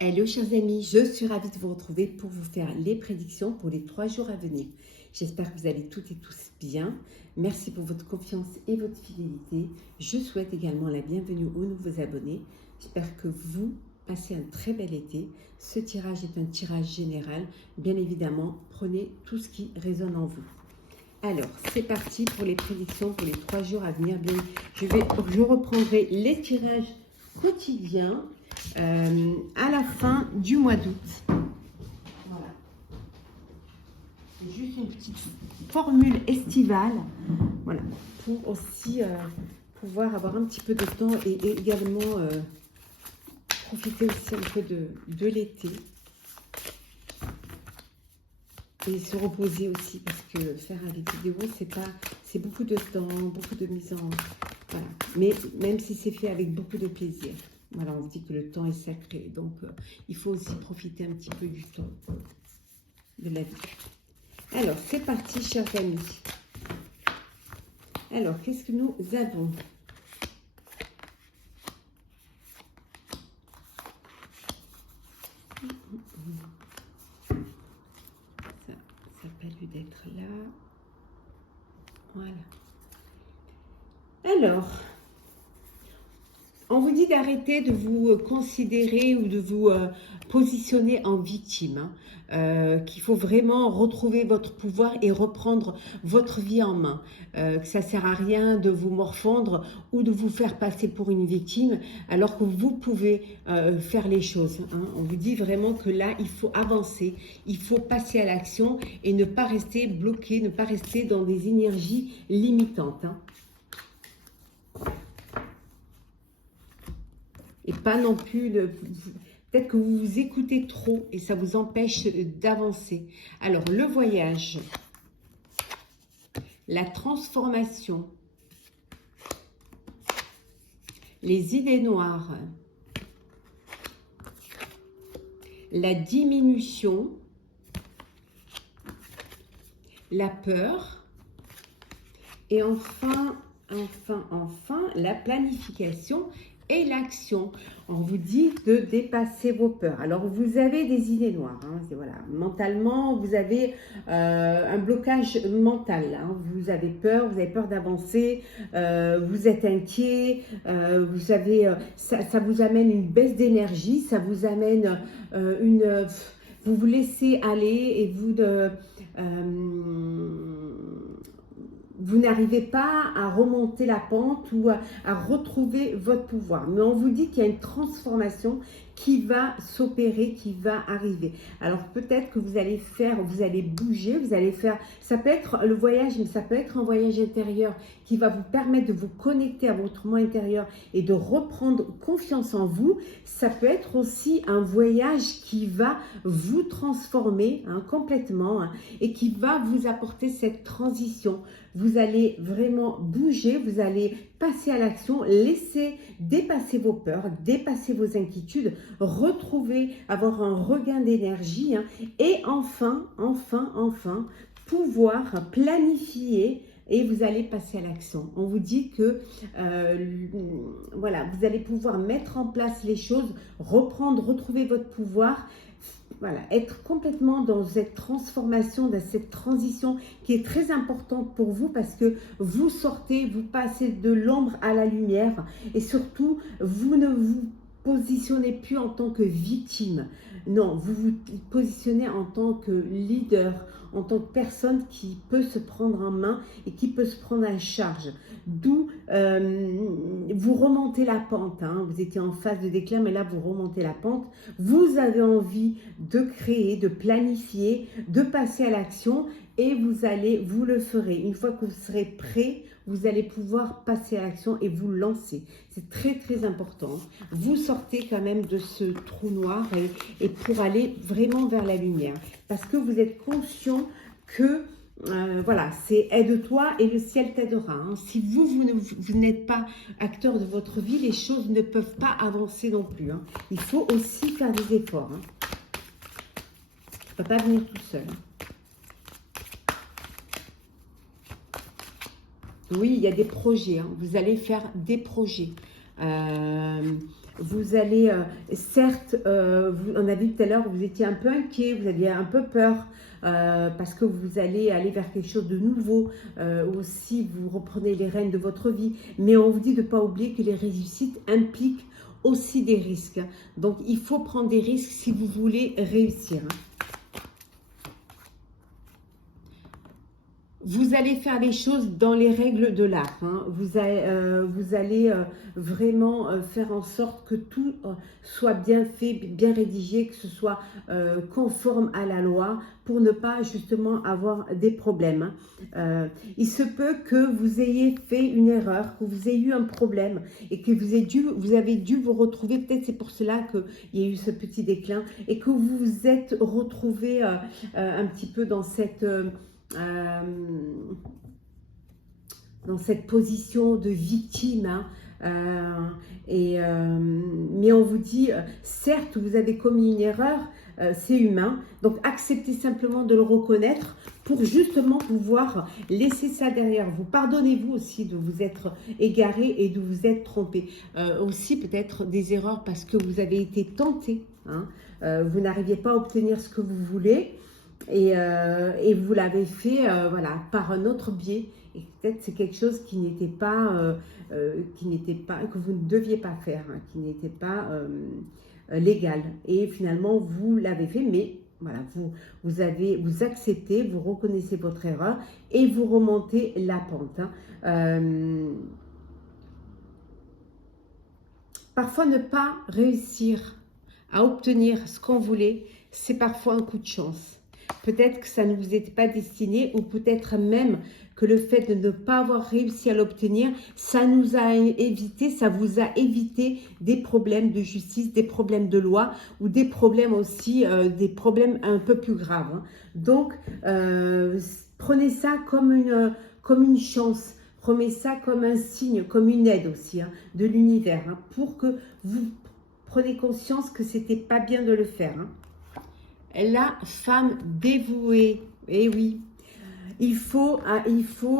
Hello chers amis, je suis ravie de vous retrouver pour vous faire les prédictions pour les 3 jours à venir. J'espère que vous allez toutes et tous bien. Merci pour votre confiance et votre fidélité. Je souhaite également la bienvenue aux nouveaux abonnés. J'espère que vous passez un très bel été. Ce tirage est un tirage général. Bien évidemment, prenez tout ce qui résonne en vous. Alors, c'est parti pour les prédictions pour les 3 jours à venir. Bien, je reprendrai les tirages quotidiens à la fin du mois d'août. Voilà. C'est juste une petite formule estivale. Voilà. Pour aussi pouvoir avoir un petit peu de temps et également profiter aussi un peu de l'été. Et se reposer aussi, parce que faire des vidéos, c'est beaucoup de temps, beaucoup de mise en... Voilà. Mais même si c'est fait avec beaucoup de plaisir. Voilà, on dit que le temps est sacré. Donc, il faut aussi profiter un petit peu du temps, de la vie. Alors, c'est parti, chers amis. Alors, qu'est-ce que nous avons ? Ça n'a pas lieu d'être là. Voilà. Alors, on vous dit d'arrêter de vous considérer ou de vous positionner en victime, qu'il faut vraiment retrouver votre pouvoir et reprendre votre vie en main, que ça ne sert à rien de vous morfondre ou de vous faire passer pour une victime alors que vous pouvez faire les choses. Hein. On vous dit vraiment que là, il faut avancer, il faut passer à l'action et ne pas rester bloqué, ne pas rester dans des énergies limitantes. Hein. Et pas non plus, peut-être que vous vous écoutez trop et ça vous empêche d'avancer. Alors, le voyage, la transformation, les idées noires, la diminution, la peur et enfin, la planification et l'action. On vous dit de dépasser vos peurs. Alors, vous avez des idées noires. Hein, voilà. Mentalement, vous avez un blocage mental. Hein, vous avez peur d'avancer, vous êtes inquiet, vous avez, ça vous amène une baisse d'énergie, ça vous amène vous vous laissez aller et vous n'arrivez pas à remonter la pente ou à retrouver votre pouvoir. Mais on vous dit qu'il y a une transformation qui va s'opérer, qui va arriver. Alors peut-être que vous allez bouger, vous allez faire, ça peut être le voyage, mais ça peut être un voyage intérieur qui va vous permettre de vous connecter à votre moi intérieur et de reprendre confiance en vous. Ça peut être aussi un voyage qui va vous transformer complètement et qui va vous apporter cette transition. Vous allez vraiment bouger, vous allez passer à l'action, laisser dépasser vos peurs, dépasser vos inquiétudes, retrouver, avoir un regain d'énergie et enfin, pouvoir planifier et vous allez passer à l'action. On vous dit que voilà, vous allez pouvoir mettre en place les choses, retrouver votre pouvoir. Voilà, être complètement dans cette transformation, dans cette transition qui est très importante pour vous parce que vous sortez, vous passez de l'ombre à la lumière et surtout, vous ne vous positionnez plus en tant que victime. Non, vous vous positionnez en tant que leader, en tant que personne qui peut se prendre en main et qui peut se prendre en charge. D'où vous remontez la pente. Hein. Vous étiez en phase de déclin, mais là, vous remontez la pente. Vous avez envie de créer, de planifier, de passer à l'action et vous le ferez. Une fois que vous serez prêt, vous allez pouvoir passer à l'action et vous lancer. C'est très, très important. Vous sortez quand même de ce trou noir et pour aller vraiment vers la lumière. Parce que vous êtes conscient que voilà, c'est aide-toi et le ciel t'aidera. Hein. Si vous n'êtes pas acteur de votre vie, les choses ne peuvent pas avancer non plus. Hein. Il faut aussi faire des efforts. Hein. Ça ne peut pas venir tout seul. Hein. Oui, il y a des projets. Hein. Vous allez faire des projets. vous allez, certes, on a vu tout à l'heure, vous étiez un peu inquiet, vous aviez un peu peur, parce que vous allez aller vers quelque chose de nouveau, aussi vous reprenez les rênes de votre vie, mais on vous dit de ne pas oublier que les réussites impliquent aussi des risques. Donc il faut prendre des risques si vous voulez réussir. Vous allez faire les choses dans les règles de l'art. Hein. Vous allez vraiment faire en sorte que tout soit bien fait, bien rédigé, que ce soit conforme à la loi pour ne pas justement avoir des problèmes. Il se peut que vous ayez fait une erreur, que vous ayez eu un problème et que vous avez dû vous retrouver, peut-être c'est pour cela qu'il y a eu ce petit déclin et que vous vous êtes retrouvé un petit peu dans cette position de victime, hein, mais on vous dit, certes vous avez commis une erreur, c'est humain, donc acceptez simplement de le reconnaître pour justement pouvoir laisser ça derrière vous. Pardonnez-vous aussi de vous être égaré et de vous être trompé, aussi peut-être des erreurs parce que vous avez été tenté, hein, vous n'arriviez pas à obtenir ce que vous voulez. Et vous l'avez fait voilà, par un autre biais. Et peut-être c'est quelque chose qui n'était pas, que vous ne deviez pas faire, hein, qui n'était pas légal. Et finalement, vous l'avez fait, mais voilà, vous acceptez, vous reconnaissez votre erreur et vous remontez la pente. Hein. Parfois, ne pas réussir à obtenir ce qu'on voulait, c'est parfois un coup de chance. Peut-être que ça ne vous était pas destiné ou peut-être même que le fait de ne pas avoir réussi à l'obtenir, ça vous a évité des problèmes de justice, des problèmes de loi ou des problèmes aussi, des problèmes un peu plus graves. Hein. Donc, prenez ça comme une chance, prenez ça comme un signe, comme une aide aussi, hein, de l'univers, hein, pour que vous preniez conscience que c'était pas bien de le faire. Hein. La femme dévouée, eh oui, il faut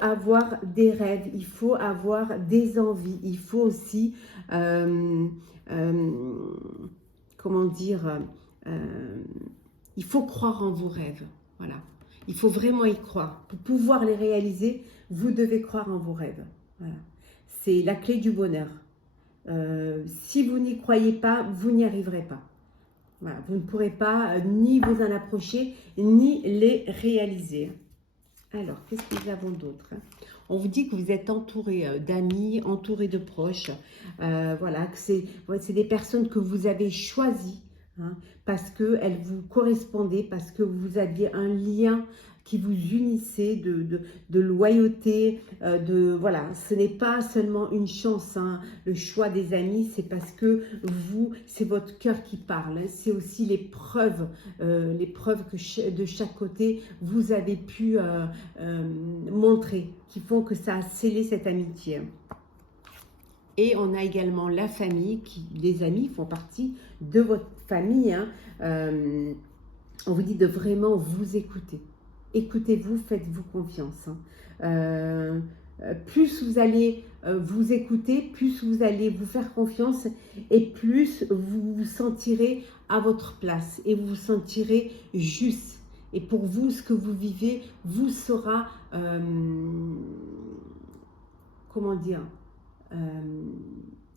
avoir des rêves, il faut avoir des envies, il faut aussi, comment dire, il faut croire en vos rêves, voilà. Il faut vraiment y croire. Pour pouvoir les réaliser, vous devez croire en vos rêves, voilà. C'est la clé du bonheur. Si vous n'y croyez pas, vous n'y arriverez pas. Voilà, vous ne pourrez pas ni vous en approcher, ni les réaliser. Alors, qu'est-ce que nous avons d'autre? On vous dit que vous êtes entouré d'amis, entouré de proches. Voilà, que c'est des personnes que vous avez choisies, hein, parce qu'elles vous correspondaient, parce que vous aviez un lien qui vous unissait de loyauté, voilà, ce n'est pas seulement une chance, hein, le choix des amis, c'est parce que c'est votre cœur qui parle, hein, c'est aussi les preuves que de chaque côté vous avez pu montrer, qui font que ça a scellé cette amitié. Et on a également la famille, les amis font partie de votre famille, hein, on vous dit de vraiment vous écouter. Écoutez-vous, faites-vous confiance. Hein. Plus vous allez vous écouter, plus vous allez vous faire confiance et plus vous vous sentirez à votre place et vous vous sentirez juste. Et pour vous, ce que vous vivez vous sera, comment dire,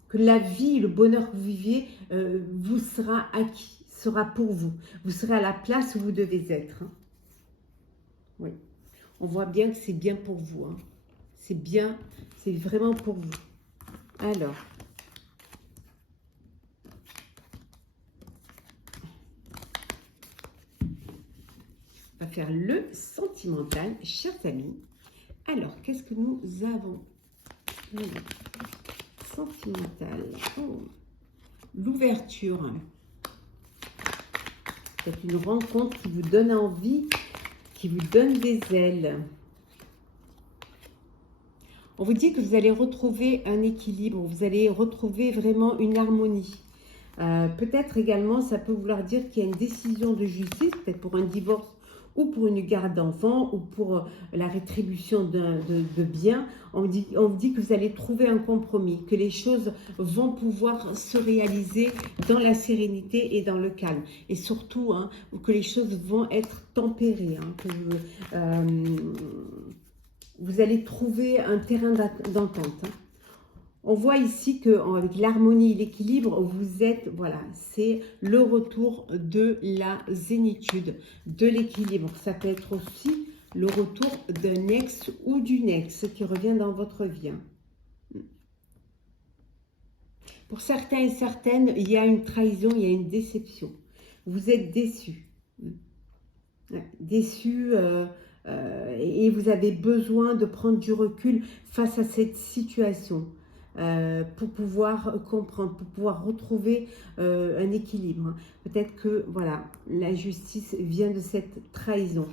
que la vie, le bonheur que vous vivez vous sera acquis, sera pour vous. Vous serez à la place où vous devez être. Hein. Oui, on voit bien que c'est bien pour vous. Hein. C'est bien, c'est vraiment pour vous. Alors, on va faire le sentimental, chers amis. Alors, qu'est-ce que nous avons? Sentimental. Oh. L'ouverture. C'est une rencontre qui vous donne envie, qui vous donne des ailes. On vous dit que vous allez retrouver un équilibre, vous allez retrouver vraiment une harmonie. Peut-être également, ça peut vouloir dire qu'il y a une décision de justice, peut-être pour un divorce ou pour une garde d'enfants, ou pour la rétribution de biens. On dit que vous allez trouver un compromis, que les choses vont pouvoir se réaliser dans la sérénité et dans le calme. Et surtout, hein, que les choses vont être tempérées, hein, que vous allez trouver un terrain d'entente. Hein. On voit ici qu'avec l'harmonie et l'équilibre, vous êtes, voilà, c'est le retour de la zénitude, de l'équilibre. Ça peut être aussi le retour d'un ex ou d'une ex qui revient dans votre vie. Pour certains et certaines, il y a une trahison, il y a une déception. Vous êtes déçus. Déçus et vous avez besoin de prendre du recul face à cette situation. Pour pouvoir comprendre, pour pouvoir retrouver un équilibre. Peut-être que voilà, la justice vient de cette trahison.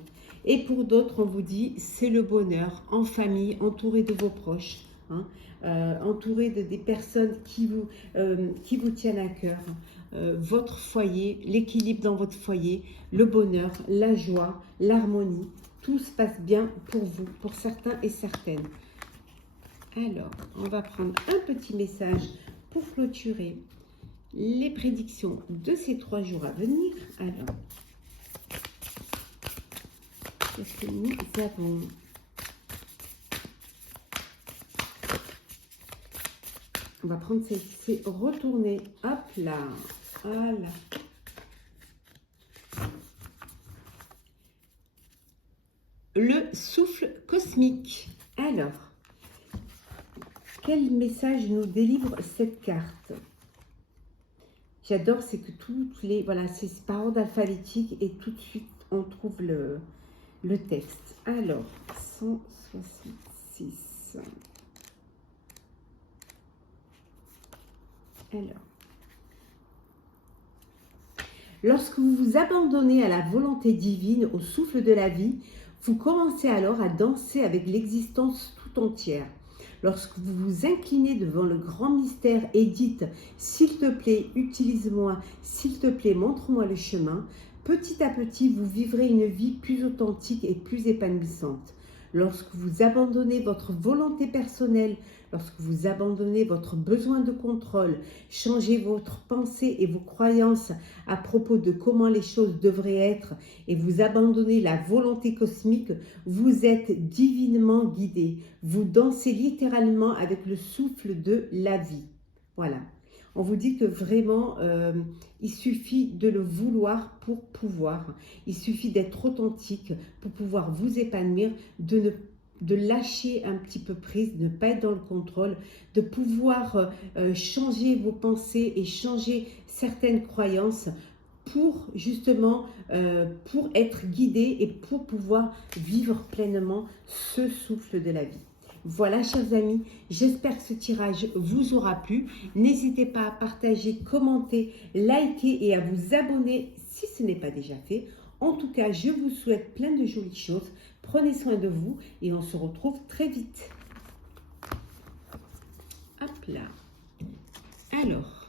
Et pour d'autres, on vous dit, c'est le bonheur en famille, entouré de vos proches, hein, entouré des personnes qui vous tiennent à cœur. Votre foyer, l'équilibre dans votre foyer, le bonheur, la joie, l'harmonie, tout se passe bien pour vous, pour certains et certaines. Alors, on va prendre un petit message pour clôturer les prédictions de ces 3 jours à venir. Alors, qu'est-ce que nous avons? On va prendre c'est retourner. Hop là. Voilà. Le souffle cosmique. Alors, quel message nous délivre cette carte? J'adore, c'est que toutes les... Voilà, c'est par ordre alphabétique et tout de suite, on trouve le texte. Alors, 166. Alors, lorsque vous vous abandonnez à la volonté divine, au souffle de la vie, vous commencez alors à danser avec l'existence tout entière. Lorsque vous vous inclinez devant le grand mystère et dites « S'il te plaît, utilise-moi, s'il te plaît, montre-moi le chemin », petit à petit, vous vivrez une vie plus authentique et plus épanouissante. Lorsque vous abandonnez votre volonté personnelle, lorsque vous abandonnez votre besoin de contrôle, changez votre pensée et vos croyances à propos de comment les choses devraient être et vous abandonnez la volonté cosmique, vous êtes divinement guidé. Vous dansez littéralement avec le souffle de la vie. Voilà. On vous dit que vraiment, il suffit de le vouloir pour pouvoir. Il suffit d'être authentique pour pouvoir vous épanouir, de lâcher un petit peu prise, de ne pas être dans le contrôle, de pouvoir changer vos pensées et changer certaines croyances pour justement, pour être guidé et pour pouvoir vivre pleinement ce souffle de la vie. Voilà, chers amis, j'espère que ce tirage vous aura plu. N'hésitez pas à partager, commenter, liker et à vous abonner si ce n'est pas déjà fait. En tout cas, je vous souhaite plein de jolies choses. Prenez soin de vous et on se retrouve très vite. Hop là. Alors.